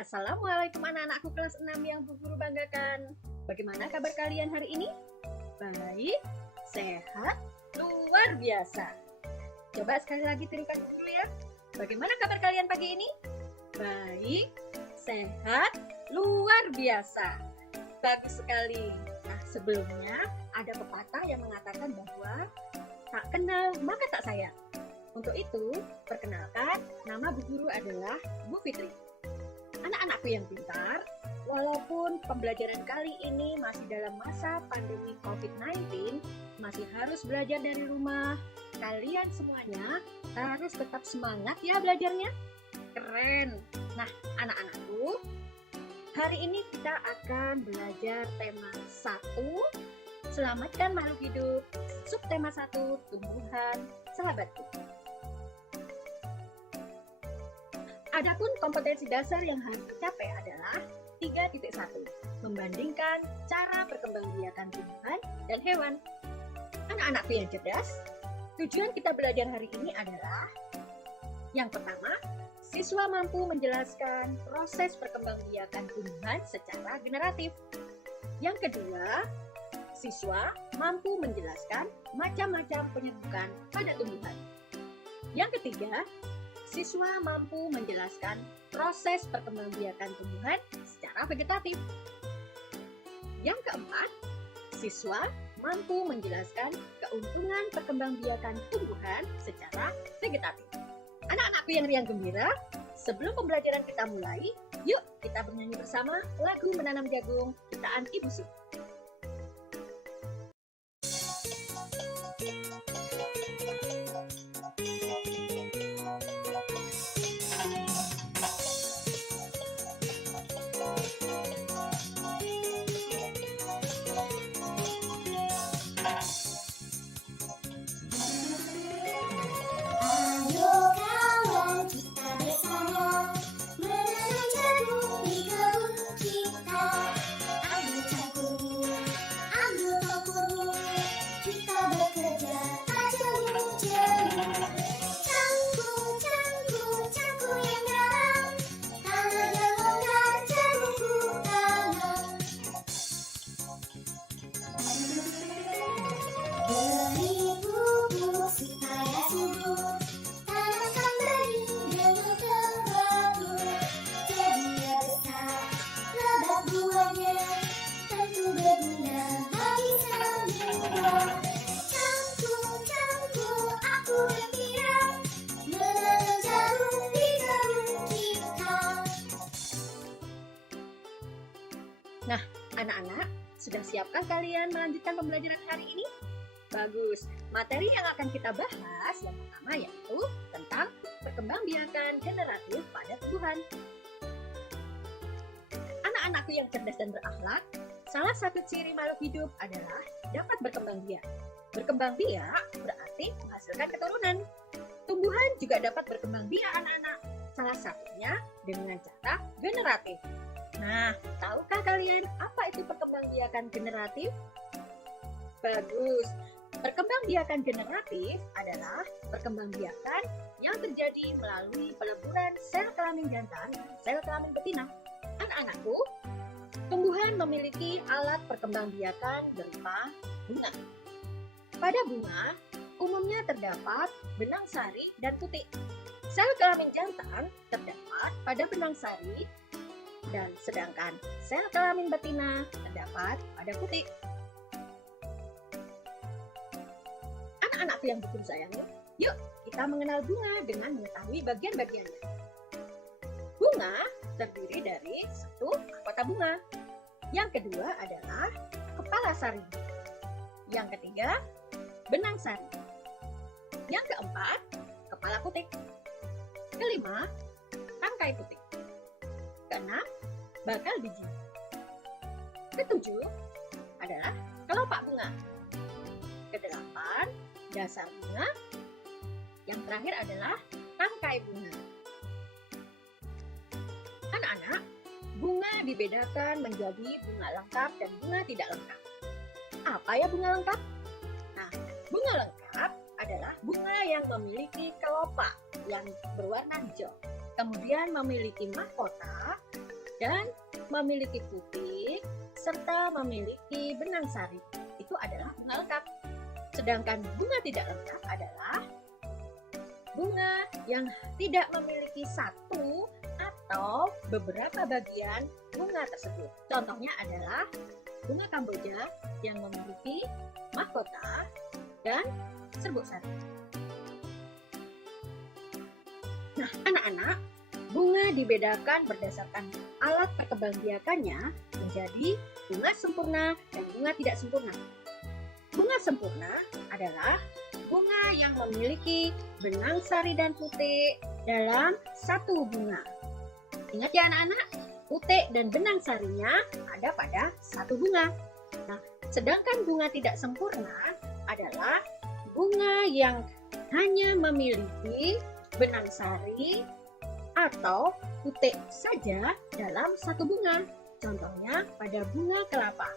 Assalamualaikum anak-anakku kelas 6 yang Bu Guru banggakan. Bagaimana kabar kalian hari ini? Baik, sehat, luar biasa. Coba sekali lagi tirukan dulu ya. Bagaimana kabar kalian pagi ini? Baik, sehat, luar biasa. Bagus sekali. Nah, sebelumnya ada pepatah yang mengatakan bahwa tak kenal maka tak sayang. Untuk itu, perkenalkan, nama Bu Guru adalah Bu Fitri. Anak-anakku yang pintar, walaupun pembelajaran kali ini masih dalam masa pandemi COVID-19, masih harus belajar dari rumah. Kalian semuanya harus tetap semangat ya belajarnya. Keren. Nah, anak-anakku, hari ini kita akan belajar tema 1, selamatkan makhluk hidup. Subtema 1, tumbuhan sahabatku. Adapun kompetensi dasar yang harus dicapai adalah 3.1, membandingkan cara perkembangbiakan tumbuhan dan hewan. Anak-anakku yang cerdas, tujuan kita belajar hari ini adalah yang pertama, siswa mampu menjelaskan proses perkembangbiakan tumbuhan secara generatif. Yang kedua, siswa mampu menjelaskan macam-macam penyerbukan pada tumbuhan. Yang ketiga, siswa mampu menjelaskan proses perkembangbiakan tumbuhan secara vegetatif. Yang keempat, siswa mampu menjelaskan keuntungan perkembangbiakan tumbuhan secara vegetatif. Anak-anakku yang riang gembira, sebelum pembelajaran kita mulai, yuk kita bernyanyi bersama lagu Menanam Jagung ciptaan Ibu Su. Nah, anak-anak, sudah siapkah kalian melanjutkan pembelajaran hari ini? Bagus. Materi yang akan kita bahas yang pertama yaitu tentang perkembangbiakan generatif pada tumbuhan. Anak-anakku yang cerdas dan berakhlak, salah satu ciri makhluk hidup adalah dapat berkembang biak. Berkembang biak berarti menghasilkan keturunan. Tumbuhan juga dapat berkembang biak anak-anak, salah satunya dengan cara generatif. Nah, tahukah kalian apa itu perkembangbiakan generatif? Bagus. Perkembangbiakan generatif adalah perkembangbiakan yang terjadi melalui peleburan sel kelamin jantan dan sel kelamin betina. Anak-anakku, tumbuhan memiliki alat perkembangbiakan berupa bunga. Pada bunga, umumnya terdapat benang sari dan putik. Sel kelamin jantan terdapat pada benang sari, dan sedangkan sel kelamin betina terdapat pada putik. Anak-anakku yang bikin sayangi, yuk kita mengenal bunga dengan mengetahui bagian-bagiannya. Bunga terdiri dari satu, mahkota bunga. Yang kedua adalah kepala sari. Yang ketiga, benang sari. Yang keempat, kepala putik. Kelima, tangkai putik. Keenam, bakal biji. Ketujuh adalah kelopak bunga. Kedelapan, dasar bunga. Yang terakhir adalah tangkai bunga. Anak-anak, bunga dibedakan menjadi bunga lengkap dan bunga tidak lengkap. Apa ya bunga lengkap? Nah, bunga lengkap adalah bunga yang memiliki kelopak yang berwarna hijau, kemudian memiliki mahkota dan memiliki putik serta memiliki benang sari. Itu adalah bunga lengkap. Sedangkan bunga tidak lengkap adalah bunga yang tidak memiliki satu atau beberapa bagian bunga tersebut. Contohnya adalah bunga Kamboja yang memiliki mahkota dan serbuk sari. Nah, anak-anak, bunga dibedakan berdasarkan alat perkembangbiakannya menjadi bunga sempurna dan bunga tidak sempurna. Bunga sempurna adalah bunga yang memiliki benang sari dan putik dalam satu bunga. Ingat ya anak-anak, putik dan benang sarinya ada pada satu bunga. Nah, sedangkan bunga tidak sempurna adalah bunga yang hanya memiliki benang sari atau putik saja dalam satu bunga. Contohnya pada bunga kelapa.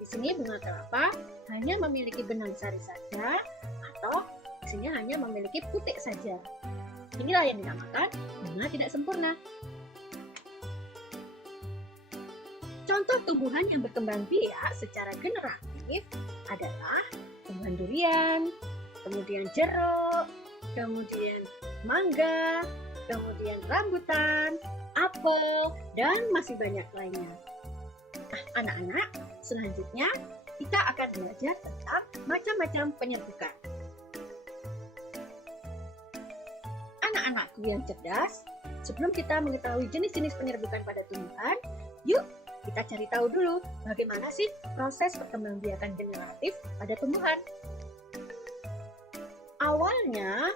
Di sini bunga kelapa hanya memiliki benang sari saja atau di sini hanya memiliki putik saja. Inilah yang dinamakan bunga tidak sempurna. Contoh tumbuhan yang berkembang biak secara generatif adalah tumbuhan durian, kemudian jeruk, kemudian mangga, kemudian rambutan, apel, dan masih banyak lainnya. Nah, anak-anak, selanjutnya kita akan belajar tentang macam-macam penyerbukan. Anak-anakku yang cerdas, sebelum kita mengetahui jenis-jenis penyerbukan pada tumbuhan, yuk kita cari tahu dulu bagaimana sih proses perkembangbiakan generatif pada tumbuhan. Awalnya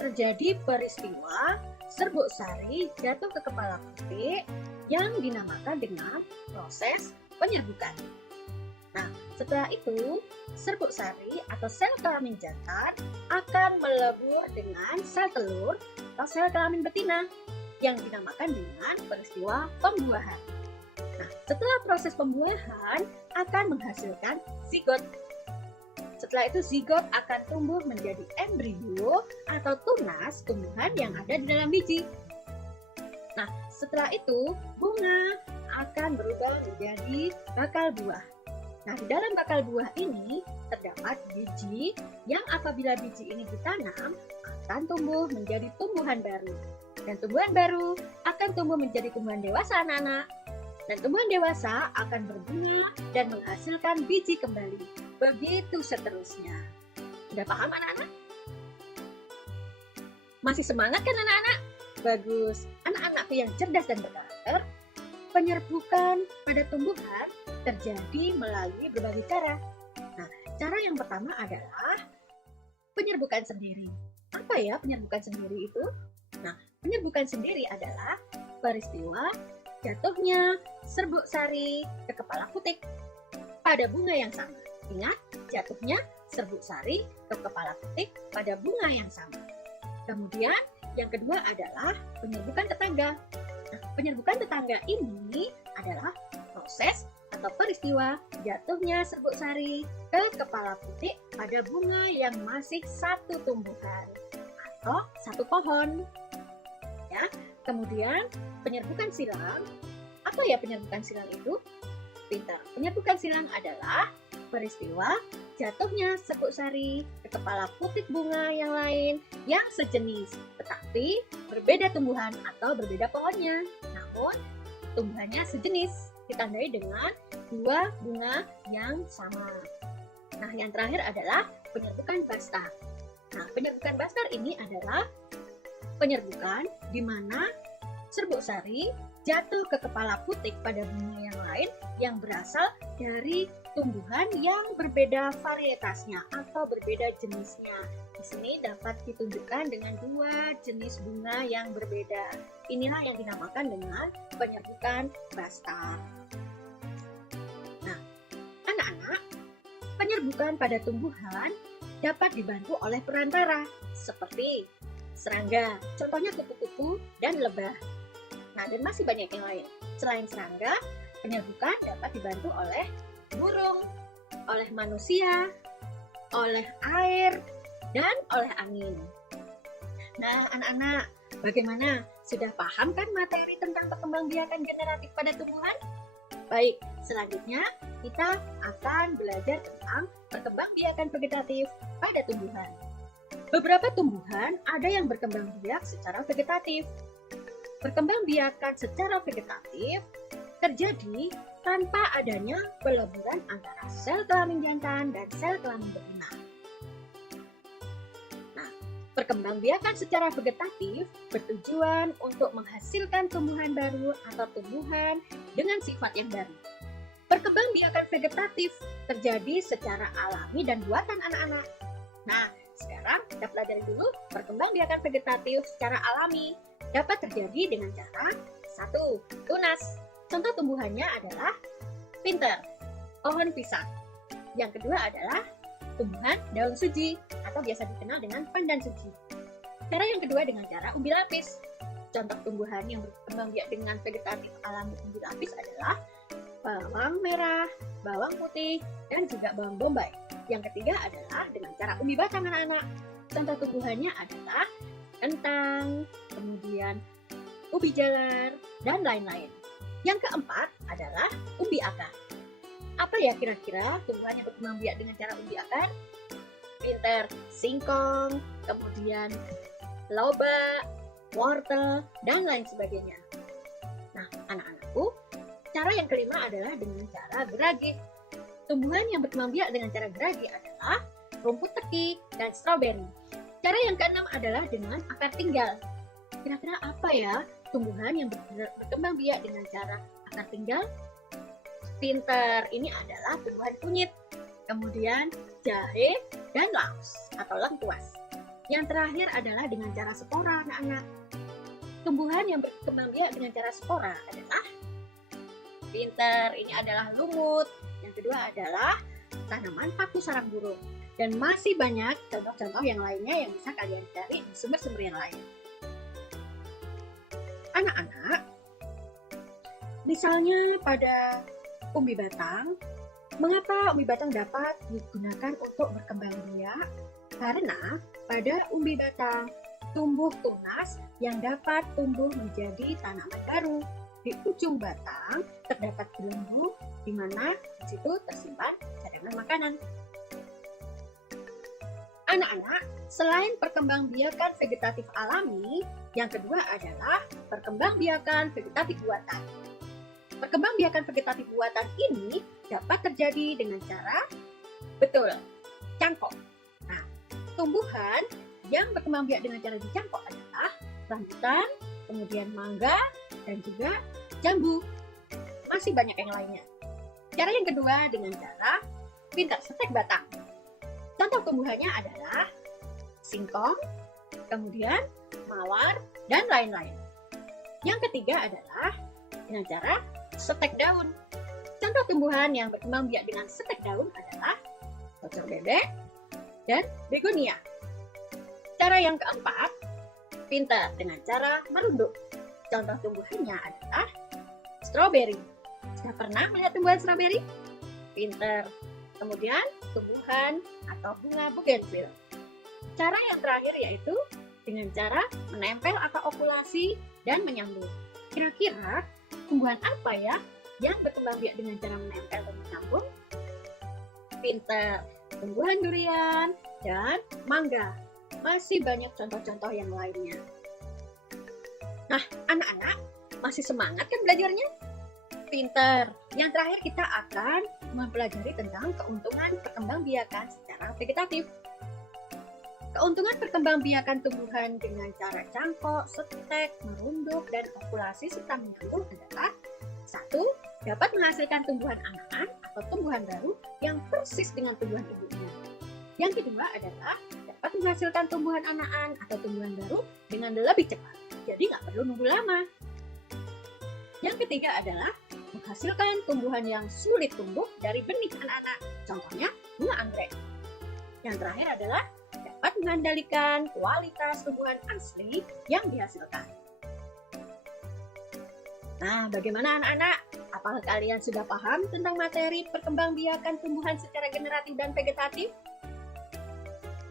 terjadi peristiwa serbuk sari jatuh ke kepala putik yang dinamakan dengan proses penyerbukan. Nah, setelah itu serbuk sari atau sel kelamin jantan akan melebur dengan sel telur atau sel kelamin betina yang dinamakan dengan peristiwa pembuahan. Nah, setelah proses pembuahan akan menghasilkan zigot. Setelah itu zigot akan tumbuh menjadi embrio atau tunas tumbuhan yang ada di dalam biji. Nah, setelah itu bunga akan berubah menjadi bakal buah. Nah, di dalam bakal buah ini terdapat biji yang apabila biji ini ditanam akan tumbuh menjadi tumbuhan baru. Dan tumbuhan baru akan tumbuh menjadi tumbuhan dewasa anak-anak. Dan tumbuhan dewasa akan berbunga dan menghasilkan biji kembali. Begitu seterusnya. Sudah paham anak-anak? Masih semangat kan anak-anak? Bagus. Anak-anakku yang cerdas dan berkarakter, penyerbukan pada tumbuhan terjadi melalui berbagai cara. Nah, cara yang pertama adalah penyerbukan sendiri. Apa ya penyerbukan sendiri itu? Nah, penyerbukan sendiri adalah peristiwa jatuhnya serbuk sari ke kepala putik pada bunga yang sama. Ingat, jatuhnya serbuk sari ke kepala putik pada bunga yang sama. Kemudian, yang kedua adalah penyerbukan tetangga. Nah, penyerbukan tetangga ini adalah proses atau peristiwa jatuhnya serbuk sari ke kepala putik pada bunga yang masih satu tumbuhan atau satu pohon. Ya, kemudian penyerbukan silang. Apa ya penyerbukan silang itu? Pintar. Penyerbukan silang adalah peristiwa jatuhnya serbuk sari ke kepala putik bunga yang lain yang sejenis, tetapi berbeda tumbuhan atau berbeda pohonnya. Namun, tumbuhannya sejenis, ditandai dengan dua bunga yang sama. Nah, yang terakhir adalah penyerbukan bastar. Nah, penyerbukan bastar ini adalah penyerbukan di mana serbuk sari jatuh ke kepala putik pada bunga yang lain yang berasal dari tumbuhan yang berbeda varietasnya atau berbeda jenisnya. Di sini dapat ditunjukkan dengan dua jenis bunga yang berbeda. Inilah yang dinamakan dengan penyerbukan bastar. Nah, anak-anak, penyerbukan pada tumbuhan dapat dibantu oleh perantara seperti serangga, contohnya kupu-kupu dan lebah. Nah, dan masih banyak yang lain. Selain serangga, penyerbukan dapat dibantu oleh burung, oleh manusia, oleh air, dan oleh angin. Nah, anak-anak, Bagaimana? Sudah paham kan materi tentang perkembangbiakan generatif pada tumbuhan? Baik, selanjutnya kita akan belajar tentang perkembangbiakan vegetatif pada tumbuhan. Beberapa tumbuhan ada yang berkembang biak secara vegetatif. Perkembangbiakan secara vegetatif terjadi tanpa adanya peleburan antara sel kelamin jantan dan sel kelamin betina. Perkembangbiakan secara vegetatif bertujuan untuk menghasilkan tumbuhan baru atau tumbuhan dengan sifat yang baru. Perkembangbiakan vegetatif terjadi secara alami dan buatan anak-anak. Nah, sekarang kita pelajari dulu perkembangbiakan vegetatif secara alami. Dapat terjadi dengan cara 1. Tunas. Contoh tumbuhannya adalah pinter, pohon pisang. Yang kedua adalah tumbuhan daun suji atau biasa dikenal dengan pandan suji. Cara yang kedua dengan cara umbi lapis. Contoh tumbuhan yang berkembang biak dengan vegetatif alami umbi lapis adalah bawang merah, bawang putih, dan juga bawang bombay. Yang ketiga adalah dengan cara umbi batang anak-anak. Contoh tumbuhannya adalah kentang, kemudian ubi jalar, dan lain-lain. Yang keempat adalah umbi akar. Apa ya kira-kira tumbuhan yang berkembang biak dengan cara umbi akar? Pinter, singkong, kemudian lobak, wortel, dan lain sebagainya. Nah, anak-anakku, cara yang kelima adalah dengan cara gerage. Tumbuhan yang berkembang biak dengan cara gerage adalah rumput teki dan stroberi. Cara yang keenam adalah dengan akar tinggal. Kira-kira apa ya tumbuhan yang berkembang biak dengan cara akar tinggal? Pinter, ini adalah tumbuhan kunyit, kemudian jahe dan laos atau lengkuas. Yang terakhir adalah dengan cara spora anak-anak. Tumbuhan yang berkembang biak dengan cara spora adalah pinter, ini adalah lumut. Yang kedua adalah tanaman paku sarang burung. Dan masih banyak contoh-contoh yang lainnya yang bisa kalian cari di sumber-sumber yang lain. Anak-anak, misalnya pada umbi batang, mengapa umbi batang dapat digunakan untuk berkembang biak? Karena pada umbi batang tumbuh tunas yang dapat tumbuh menjadi tanaman baru. Di ujung batang terdapat belenggu di mana di situ tersimpan cadangan makanan. Anak-anak, selain perkembangbiakan vegetatif alami, yang kedua adalah perkembangbiakan vegetatif buatan. Perkembangbiakan vegetatif buatan ini dapat terjadi dengan cara cangkok. Nah, tumbuhan yang berkembang biak dengan cara dicangkok adalah rambutan, kemudian mangga, dan juga jambu. Masih banyak yang lainnya. Cara yang kedua dengan cara pintar setek batang. Contoh tumbuhannya adalah singkong, kemudian mawar, dan lain-lain. Yang ketiga adalah dengan cara setek daun. Contoh tumbuhan yang berkembang biak dengan setek daun adalah cocor bebek dan begonia. Cara yang keempat, pintar dengan cara merunduk. Contoh tumbuhannya adalah stroberi. Sudah pernah melihat tumbuhan stroberi? Pintar. Kemudian tumbuhan atau bunga bougainville. Cara yang terakhir yaitu dengan cara menempel atau okulasi dan menyambung. Kira-kira tumbuhan apa ya yang berkembang biak dengan cara menempel dan menyambung? Pintar, tumbuhan durian dan mangga. Masih banyak contoh-contoh yang lainnya. Nah, anak-anak masih semangat kan belajarnya? Pintar. Yang terakhir kita akan mempelajari tentang keuntungan perkembangbiakan secara vegetatif. Keuntungan perkembangbiakan tumbuhan dengan cara cangkok, setek, merunduk, dan okulasi serta menyambung adalah 1. Dapat menghasilkan tumbuhan anakan atau tumbuhan baru yang persis dengan tumbuhan ibunya. Yang kedua adalah dapat menghasilkan tumbuhan anakan atau tumbuhan baru dengan lebih cepat, jadi nggak perlu nunggu lama. Yang ketiga adalah menghasilkan tumbuhan yang sulit tumbuh dari benih anak-anak, contohnya bunga anggrek. Yang terakhir adalah dapat mengendalikan kualitas tumbuhan asli yang dihasilkan. Nah, bagaimana anak-anak? Apakah kalian sudah paham tentang materi perkembangbiakan tumbuhan secara generatif dan vegetatif?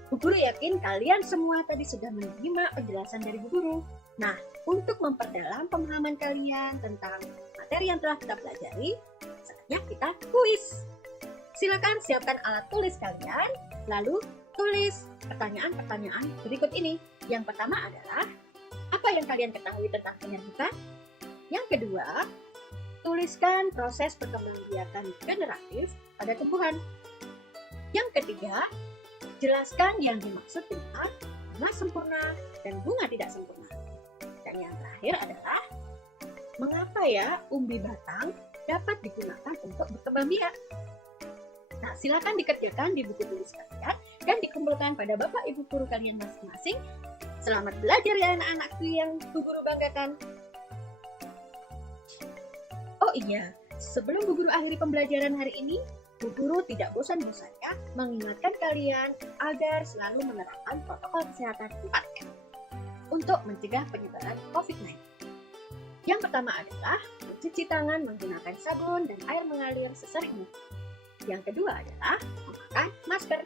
Bu Guru yakin kalian semua tadi sudah menerima penjelasan dari Bu Guru. Nah, untuk memperdalam pemahaman kalian tentang materi yang telah kita pelajari, saatnya kita kuis. Silakan siapkan alat tulis kalian, lalu tulis pertanyaan-pertanyaan berikut ini. Yang pertama adalah, apa yang kalian ketahui tentang penyerbukan? Yang kedua, tuliskan proses perkembangbiakan generatif pada tumbuhan. Yang ketiga, jelaskan yang dimaksud dengan bunga sempurna dan bunga tidak sempurna. Dan yang terakhir adalah, mengapa ya umbi batang dapat digunakan untuk berkembang biak? Nah, silakan dikerjakan di buku tulis kalian dan dikumpulkan pada Bapak Ibu guru kalian masing-masing. Selamat belajar ya anak-anakku yang Bu Guru banggakan. Oh iya, sebelum Bu Guru akhiri pembelajaran hari ini, Bu Guru tidak bosan-bosannya mengingatkan kalian agar selalu menerapkan protokol kesehatan 4M untuk mencegah penyebaran COVID-19. Yang pertama adalah mencuci tangan menggunakan sabun dan air mengalir sesering mungkin. Yang kedua adalah memakai masker.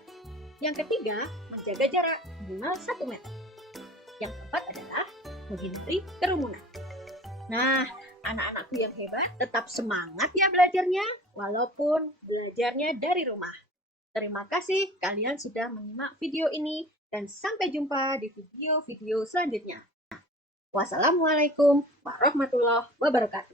Yang ketiga, menjaga jarak minimal 1 meter. Yang keempat adalah menghindari kerumunan. Nah, anak-anakku yang hebat, tetap semangat ya belajarnya, walaupun belajarnya dari rumah. Terima kasih kalian sudah menyimak video ini, dan sampai jumpa di video-video selanjutnya. Wassalamualaikum warahmatullahi wabarakatuh.